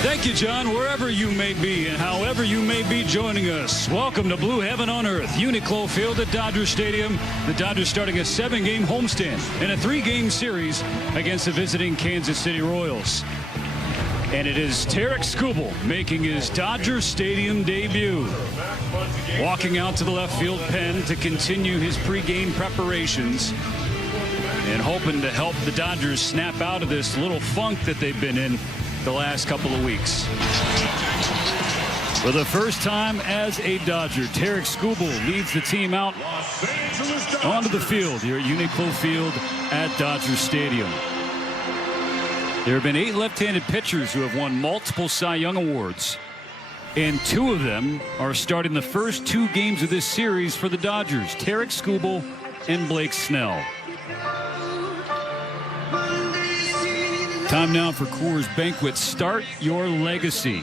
Thank you, John, wherever you may be and however you may be joining us. Welcome to Blue Heaven on Earth, Uniqlo Field at Dodger Stadium. The Dodgers starting a 7-game homestand in a 3-game series against the visiting Kansas City Royals. And it is Tarik Skubal making his Dodger Stadium debut. Walking out to the left field pen to continue his pregame preparations and hoping to help the Dodgers snap out of this little funk that they've been in the last couple of weeks. For the first time as a Dodger, Tarik Skubal leads the team out onto the field here at Uniqlo Field at Dodger Stadium. There have been 8 left-handed pitchers who have won multiple Cy Young Awards, and 2 of them are starting the first 2 games of this series for the Dodgers, Tarik Skubal and Blake Snell. Time now for Coors Banquet. Start your legacy.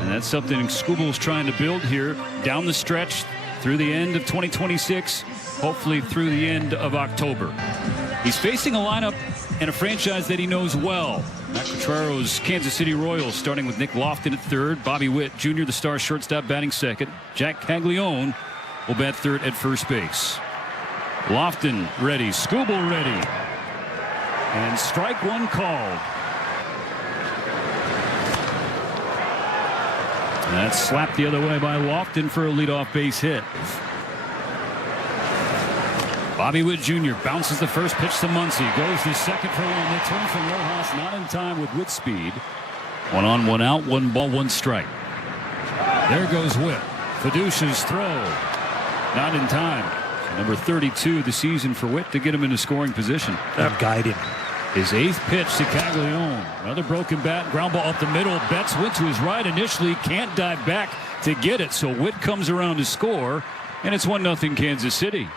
And that's something Skubal's trying to build here down the stretch through the end of 2026, hopefully through the end of October. He's facing a lineup and a franchise that he knows well. Matt Quatraro's Kansas City Royals, starting with Nick Lofton at third, Bobby Witt Jr., the star shortstop, batting second. Jack Caglione will bat third at first base. Lofton ready, Skubal ready. And strike one called. That's slapped the other way by Lofton for a leadoff base hit. Bobby Witt Jr. bounces the first pitch to Muncy. Goes to second for one. They turn from Rojas, not in time with Witt speed. 1 on, 1 out, 1 ball, 1 strike. There goes Witt. Fiducia's throw. Not in time. Number 32 of the season for Witt to get him into scoring position. That guide him. His 8th pitch to Caglione. Another broken bat. Ground ball up the middle. Betts went to his right initially. Can't dive back to get it. So Witt comes around to score. And it's 1-0 Kansas City.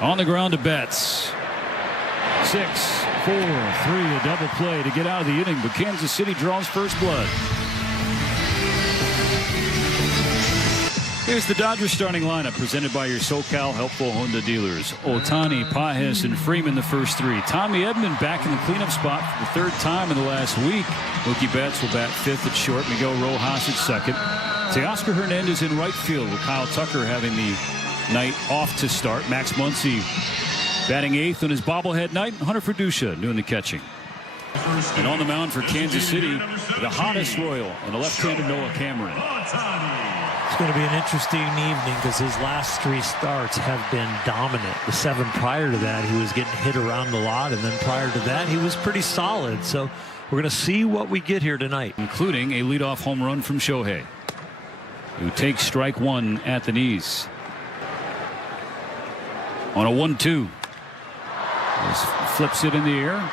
On the ground to Betts. 6, 4, 3. A double play to get out of the inning. But Kansas City draws first blood. Here's the Dodgers starting lineup presented by your SoCal Helpful Honda dealers. Ohtani, Pages, and Freeman the first 3. Tommy Edman back in the cleanup spot for the 3rd time in the last week. Mookie Betts will bat 5th at short. Miguel Rojas at second. Teoscar Hernandez in right field with Kyle Tucker having the night off to start. Max Muncy batting 8th on his bobblehead night. Hunter Fiducia doing the catching. And on the mound for Kansas City, the hottest Royal and the left-hander Noah Cameron. It's going to be an interesting evening because his last 3 starts have been dominant. The 7 prior to that, he was getting hit around a lot, and then prior to that, he was pretty solid. So we're going to see what we get here tonight. Including a leadoff home run from Shohei, who takes strike 1 at the knees. On a 1-2. Flips it in the air.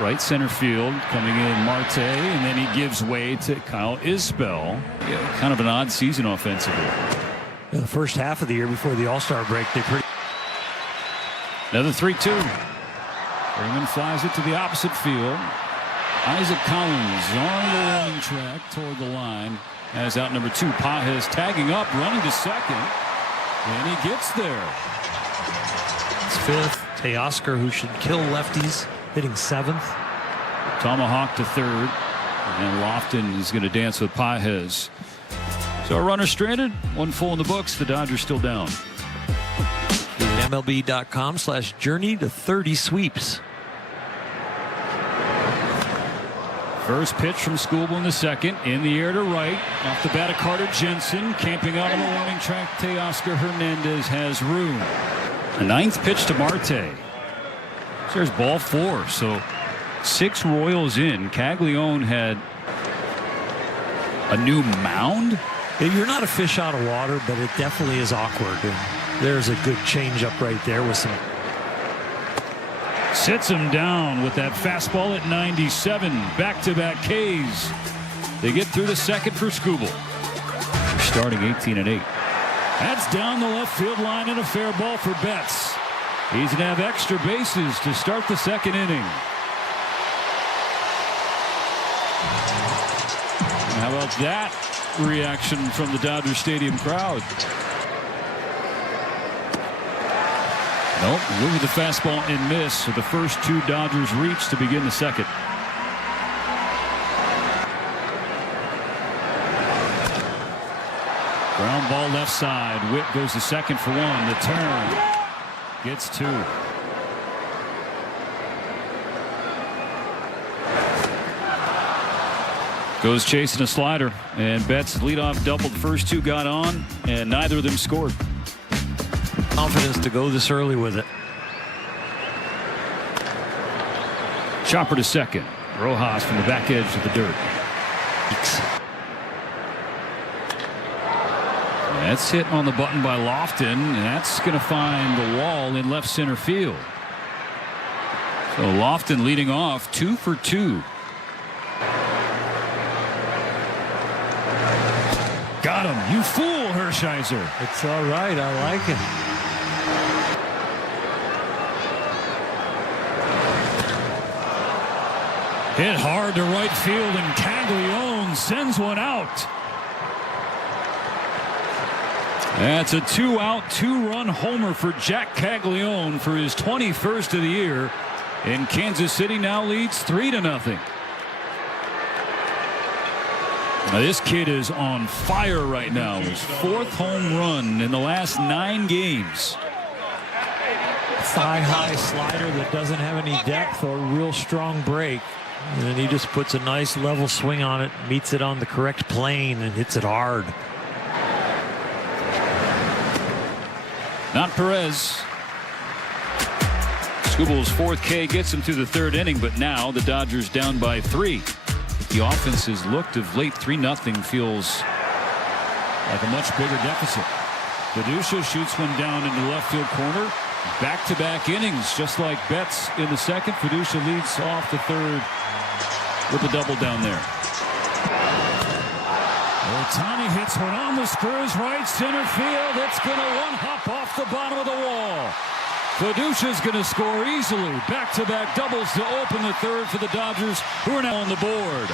Right center field, coming in Marte, and then he gives way to Kyle Isbell. Yeah, kind of an odd season offensively. In the first half of the year before the All-Star break, they pretty. Another 3-2. Freeman flies it to the opposite field. Isaac Collins on the running track toward the line. As out number 2, Pages tagging up, running to second, and he gets there. It's 5th. Teoscar, who should kill lefties, hitting 7th. Tomahawk to 3rd, and Lofton is going to dance with Pages. So a runner stranded, 1 full in the books. The Dodgers still down. Visit MLB.com/journey to 30 sweeps. First pitch from Skubal in the second, in the air to right, off the bat of Carter Jensen, camping out on the warning track. Teoscar Hernandez has room. A 9th pitch to Marte. There's ball 4, so 6 Royals in. Caglione had a new mound. You're not a fish out of water, but it definitely is awkward. And there's a good changeup right there with some. Sits him down with that fastball at 97. Back-to-back Ks. They get through the second for Skubal. Starting 18-8. That's down the left field line and a fair ball for Betts. He's going to have extra bases to start the second inning. How about that reaction from the Dodger Stadium crowd? Nope, with the fastball and miss. So the first two Dodgers reach to begin the second. Ground ball left side. Witt goes to second for one. The turn gets two. Goes chasing a slider, and Betts leadoff double. The first two got on, and neither of them scored. Confidence to go this early with it. Chopper to second. Rojas from the back edge of the dirt. That's hit on the button by Lofton, and that's going to find the wall in left center field. So Lofton leading off 2 for 2. Got him. You fool, Hershiser. It's all right. I like it. Hit hard to right field, and Caglione sends one out. That's a 2-out, 2-run homer for Jack Caglione for his 21st of the year. And Kansas City now leads 3-0. Now this kid is on fire right now. His 4th home run in the last 9 games. Thigh-high slider that doesn't have any depth or real strong break. And he just puts a nice level swing on it, meets it on the correct plane, and hits it hard. Not Perez. Skubal's 4th K gets him through the 3rd inning, but now the Dodgers down by 3. The offense has looked of late. 3-0 feels like a much bigger deficit. Beducia shoots one down into left field corner. Back-to-back innings, just like Betts in the second. Beducia leads off the 3rd with a double down there. Ohtani hits one on the screws, right center field. It's going to one-hop off the bottom of the wall. Beducia's going to score easily. Back-to-back doubles to open the 3rd for the Dodgers, who are now on the board.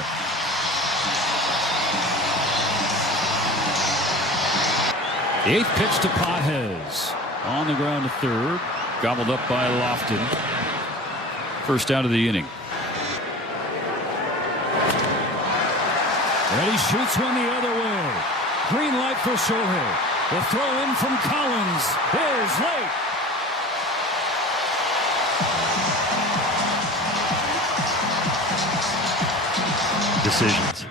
The 8th pitch to Pages. On the ground to 3rd. Gobbled up by Lofton. First out of the inning. Ready, shoots one the other way. Green light for Shohei. The throw in from Collins is late. Decisions.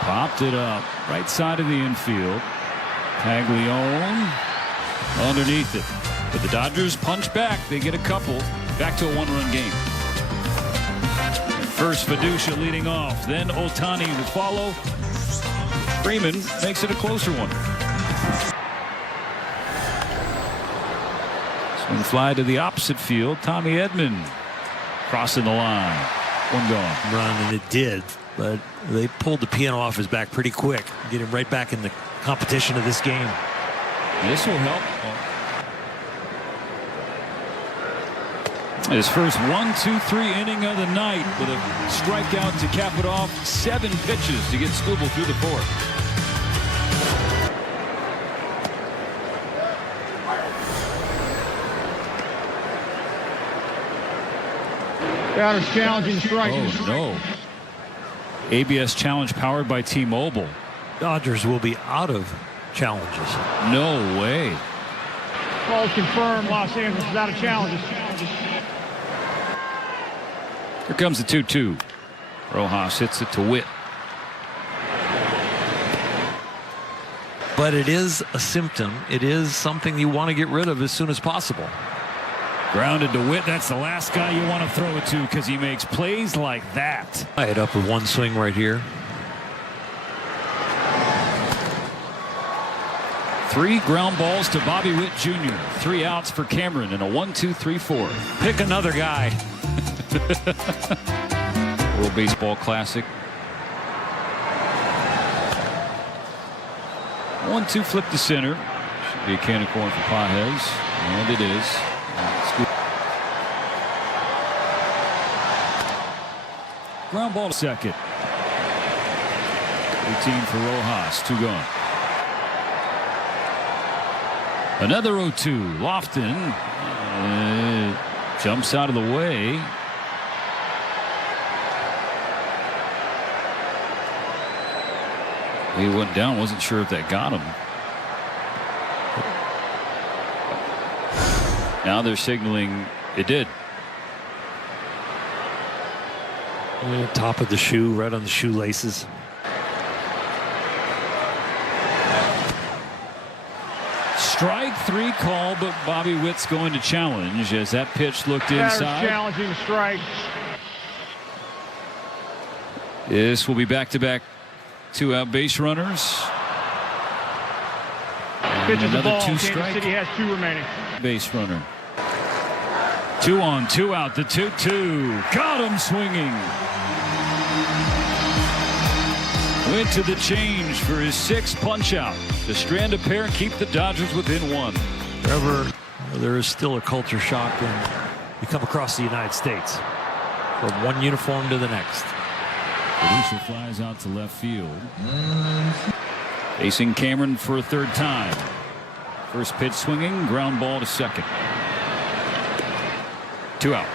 Popped it up. Right side of the infield. Caglione underneath it. But the Dodgers punch back. They get a couple. Back to a 1-run game. First Beducia leading off. Then Ohtani to follow. Freeman makes it a closer one. Swing fly to the opposite field. Tommy Edman crossing the line. One gone. Run, and it did. But they pulled the piano off his back pretty quick. Get him right back in the competition of this game. This will help. His first 1-2-3 inning of the night with a strikeout to cap it off. 7 pitches to get Skubal through the 4th. Batter's challenging strike. Oh no. ABS challenge powered by T-Mobile. Dodgers will be out of challenges. No way. Call confirmed. Los Angeles is out of challenges. Here comes the 2-2. Rojas hits it to Witt. But it is a symptom. It is something you want to get rid of as soon as possible. Grounded to Witt. That's the last guy you want to throw it to because he makes plays like that. I had up with one swing right here. 3 ground balls to Bobby Witt Jr. 3 outs for Cameron in a 1-2-3-4. Pick another guy. World Baseball Classic. 1-2 flip to center. Should be a can of corn for Pages. And it is. Ground ball to second. 18 for Rojas. 2 gone. Another 0-2. Lofton jumps out of the way. He went down. Wasn't sure if that got him. Now they're signaling it did. Top of the shoe, right on the shoelaces. Strike 3 call, but Bobby Witt's going to challenge as that pitch looked inside. Challenging the strike. This will be back-to-back 2-out base runners. Pitches the ball. 2-strike. Kansas City has 2 remaining. Base runner. 2 on, 2 out. The 2-2. Got him swinging. Went to the change for his 6th punch out to strand a pair and keep the Dodgers within 1. However, there is still a culture shock when you come across the United States from one uniform to the next. Producer flies out to left field. Facing Cameron for a 3rd time. First pitch swinging, ground ball to second. 2 out.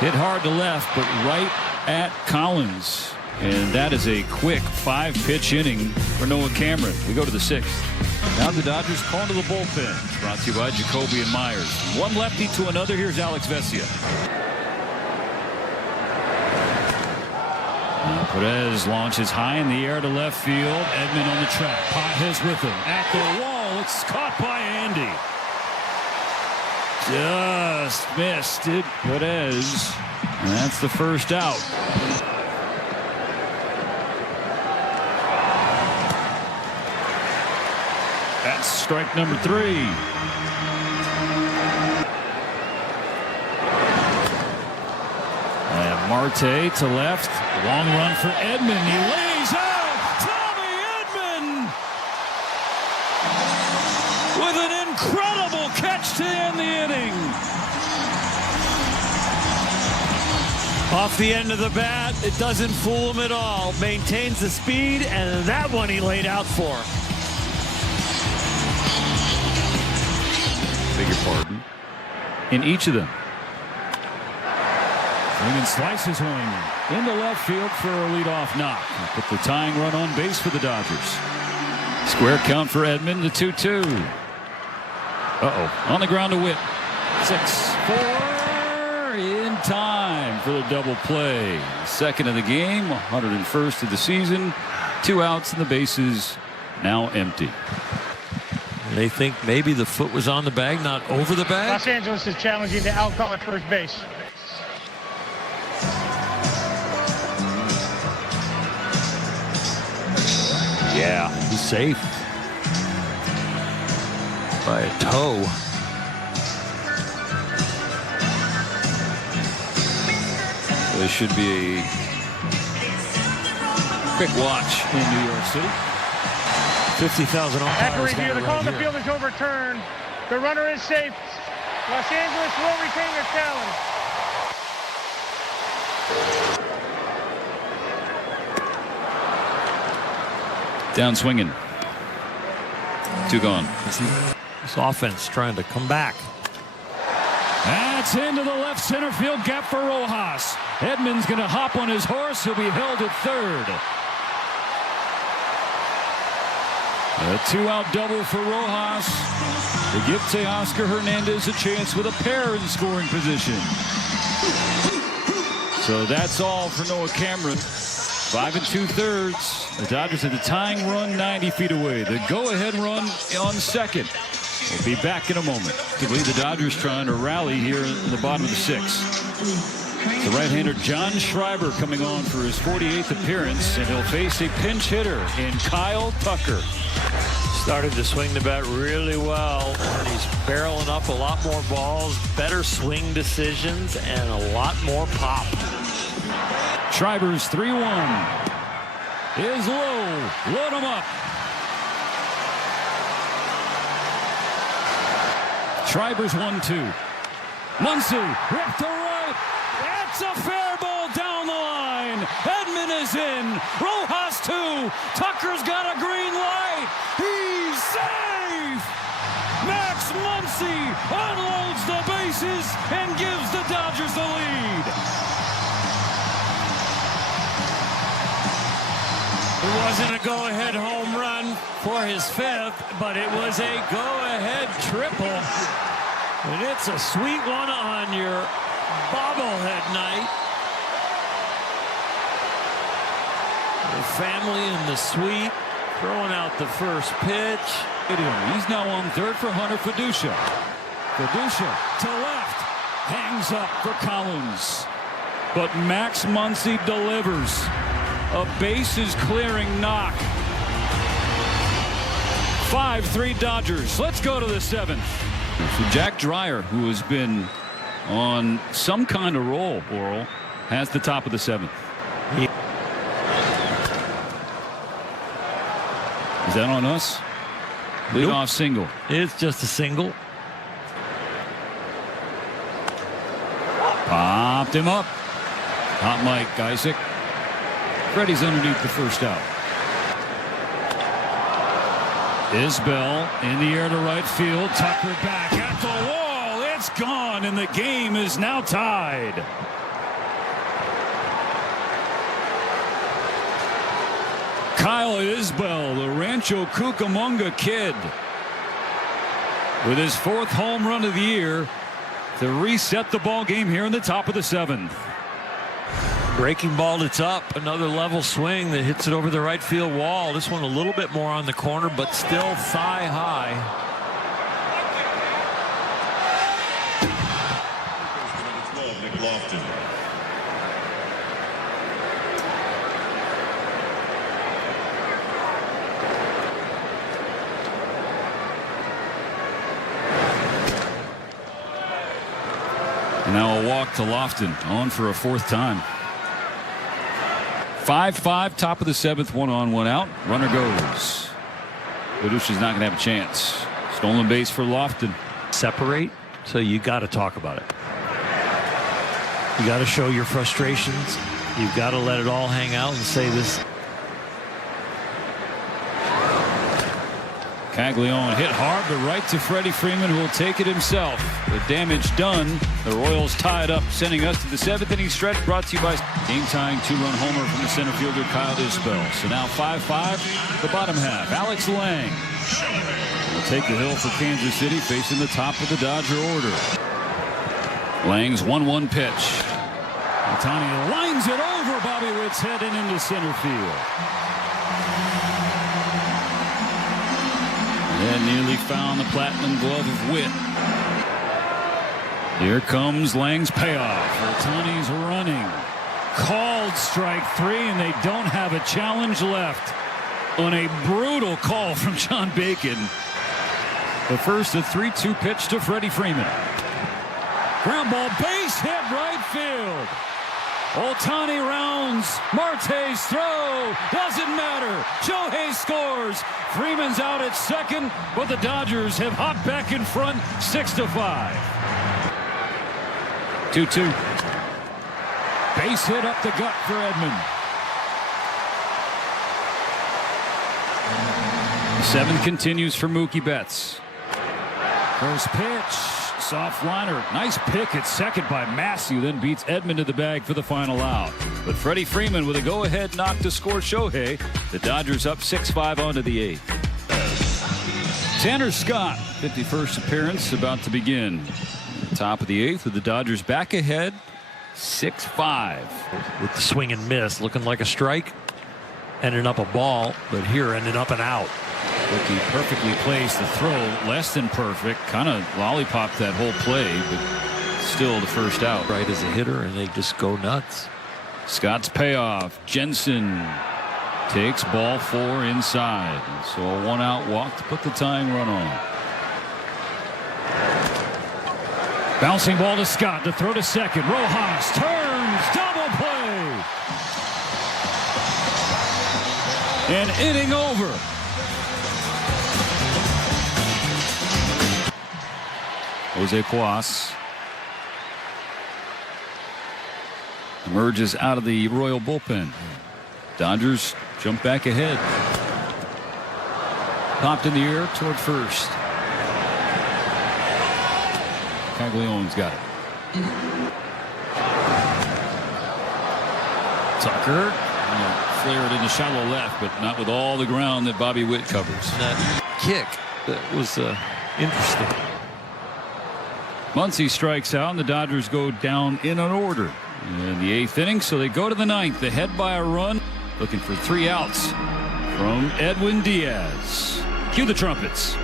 Hit hard to left, but right at Collins. And that is a quick 5-pitch inning for Noah Cameron. We go to the 6th. Now the Dodgers call to the bullpen. Brought to you by Jacoby and Myers. One lefty to another. Here's Alex Vesia. Perez launches high in the air to left field. Edman on the track. Pages with him. At the wall. It's caught by Andy. Just missed it. Perez. And that's the first out. That's strike number 3. And Marte to left. Long run for Edman. He lays out. Tommy Edman with an incredible catch to end the inning. Off the end of the bat, it doesn't fool him at all. Maintains the speed, and that one he laid out for. Beg your pardon. In each of them. Swinging slices one into left field for a leadoff knock. Put the tying run on base for the Dodgers. Square count for Edman, the 2-2. On the ground to Witt. 6-4 in time for the double play. Second of the game, 101st of the season. 2 outs and the bases now empty. They think maybe the foot was on the bag, not over the bag. Los Angeles is challenging the outcome at first base. Yeah, he's safe by a toe. This should be a quick watch in New York City. 50,000 After umpires. review, the call on the field is overturned. The runner is safe. Los Angeles will retain their challenge. Down swinging. 2 gone. This offense trying to come back. That's into the left center field gap for Rojas. Edman's going to hop on his horse. He'll be held at third. A 2-out double for Rojas to give Teoscar Hernandez a chance with a pair in scoring position. So that's all for Noah Cameron. 5 2/3. The Dodgers have the tying run 90 feet away. The go-ahead run on second. We'll be back in a moment. To lead the Dodgers trying to rally here in the bottom of the 6th. The right-hander John Schreiber coming on for his 48th appearance, and he'll face a pinch hitter in Kyle Tucker. Started to swing the bat really well, and he's barreling up a lot more balls, better swing decisions, and a lot more pop. Schreiber's 3-1 is low. Load him up. Schreiber's 1-2. Muncy ripped to right. It's a fair ball down the line. Edman is in. Rojas 2. Tucker's got a green light. He's safe. Max Muncy unloads the bases and gives the Dodgers the lead. It wasn't a go-ahead home run for his 5th, but it was a go-ahead triple. And it's a sweet one on your bobblehead night. The family in the suite throwing out the first pitch. He's now on third for Hunter Fiducia. Fiducia to left. Hangs up for Collins. But Max Muncy delivers. A bases clearing knock. 5-3 Dodgers. Let's go to the 7th. So Jack Dreyer, who has been on some kind of roll, Oral, has the top of the 7th. Is that on us? Leadoff single. It's just a single. Popped him up. Hot Mike Isaac. Freddie's underneath the first out. Isbell in the air to right field. Tucker back at the wall. It's gone, and the game is now tied. Kyle Isbell, the Rancho Cucamonga kid, with his 4th home run of the year to reset the ball game here in the top of the 7th. Breaking ball that's up. Another level swing that hits it over the right field wall. This one a little bit more on the corner, but still thigh high. Now a walk to Lofton, on for a 4th time. 5-5, top of the 7th, 1 on, 1 out. Runner goes. Fiducia's not going to have a chance. Stolen base for Lofton. Separate, so you got to talk about it. You got to show your frustrations. You've got to let it all hang out and say this. Caglione hit hard, but right to Freddie Freeman, who will take it himself. The damage done. The Royals tied up, sending us to the 7th inning stretch, brought to you by game-tying 2-run homer from the center fielder Kyle Isbell. So now 5-5, the bottom half. Alex Lang will take the hill for Kansas City, facing the top of the Dodger order. Lang's 1-1 pitch. Ohtani lines it over Bobby Witt's head and into center field. And nearly found the platinum glove of Witt. Here comes Lang's payoff. Ohtani's running. Called strike 3, and they don't have a challenge left on a brutal call from John Bacon. The first, a 3-2 pitch to Freddie Freeman. Ground ball, base hit right field. Ohtani rounds. Marte's throw doesn't matter. Shohei scores. Freeman's out at second, but the Dodgers have hopped back in front, 6-5. 2-2. Base hit up the gut for Edman. The 7th continues for Mookie Betts. First pitch. Soft liner. Nice pick at second by Massey, then beats Edman to the bag for the final out. But Freddie Freeman with a go-ahead knock to score Shohei. The Dodgers up 6-5 onto the 8th. Tanner Scott, 51st appearance about to begin. Top of the 8th with the Dodgers back ahead, 6-5. With the swing and miss, looking like a strike. Ended up a ball, but here ended up an out. Rookie perfectly placed the throw, less than perfect. Kind of lollipopped that whole play, but still the first out. Right as a hitter, and they just go nuts. Scott's payoff. Jensen takes ball 4 inside. So a 1-out walk to put the tying run on. Bouncing ball to Scott to throw to second. Rojas turns, double play. An inning over. Jose Cuas emerges out of the Royal bullpen. Dodgers Jump back ahead. Popped in the air toward first. Caglianone's got it. Tucker flared into shallow left, but not with all the ground that Bobby Witt covers. That kick that was interesting. Muncy strikes out, and the Dodgers go down in an order in the 8th inning, so they go to the 9th, ahead by a run, looking for 3 outs from Edwin Diaz. Cue the trumpets.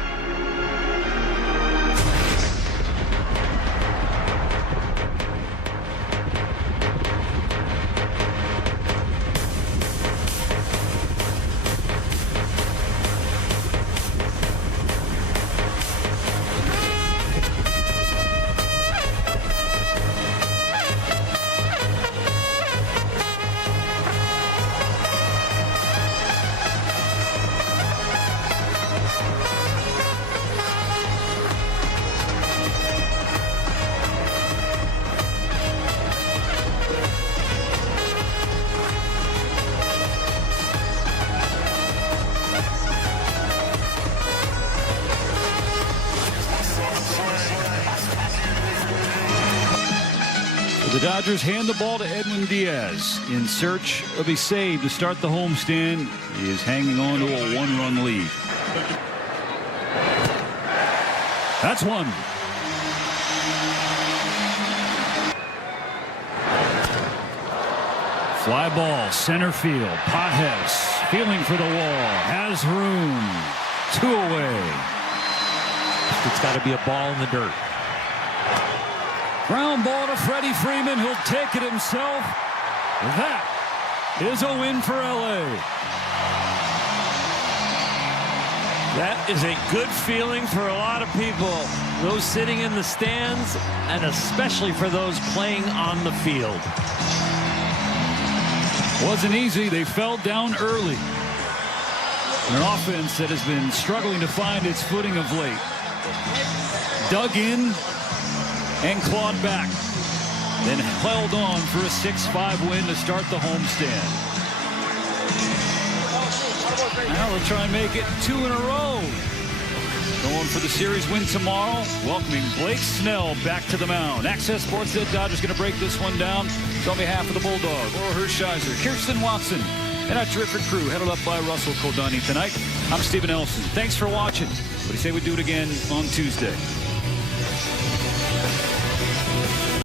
The Dodgers hand the ball to Edwin Diaz in search of a save to start the homestand. He is hanging on to a 1-run lead. That's one. Fly ball, center field. Pages feeling for the wall. Has room. 2 away. It's got to be a ball in the dirt. Ground ball to Freddie Freeman. He'll take it himself. That is a win for LA. That is a good feeling for a lot of people. Those sitting in the stands, and especially for those playing on the field. Wasn't easy. They fell down early. An offense that has been struggling to find its footing of late. Dug in and clawed back, then held on for a 6-5 win to start the homestand. Now they'll try and make it 2 in a row. Going for the series win tomorrow, welcoming Blake Snell back to the mound. Access Sports said Dodgers going to break this one down. So on behalf of the Bulldog, Laura Hershiser, Kirsten Watson, and our terrific crew headed up by Russell Koldani tonight, I'm Stephen Elson. Thanks for watching. What do you say we do it again on Tuesday?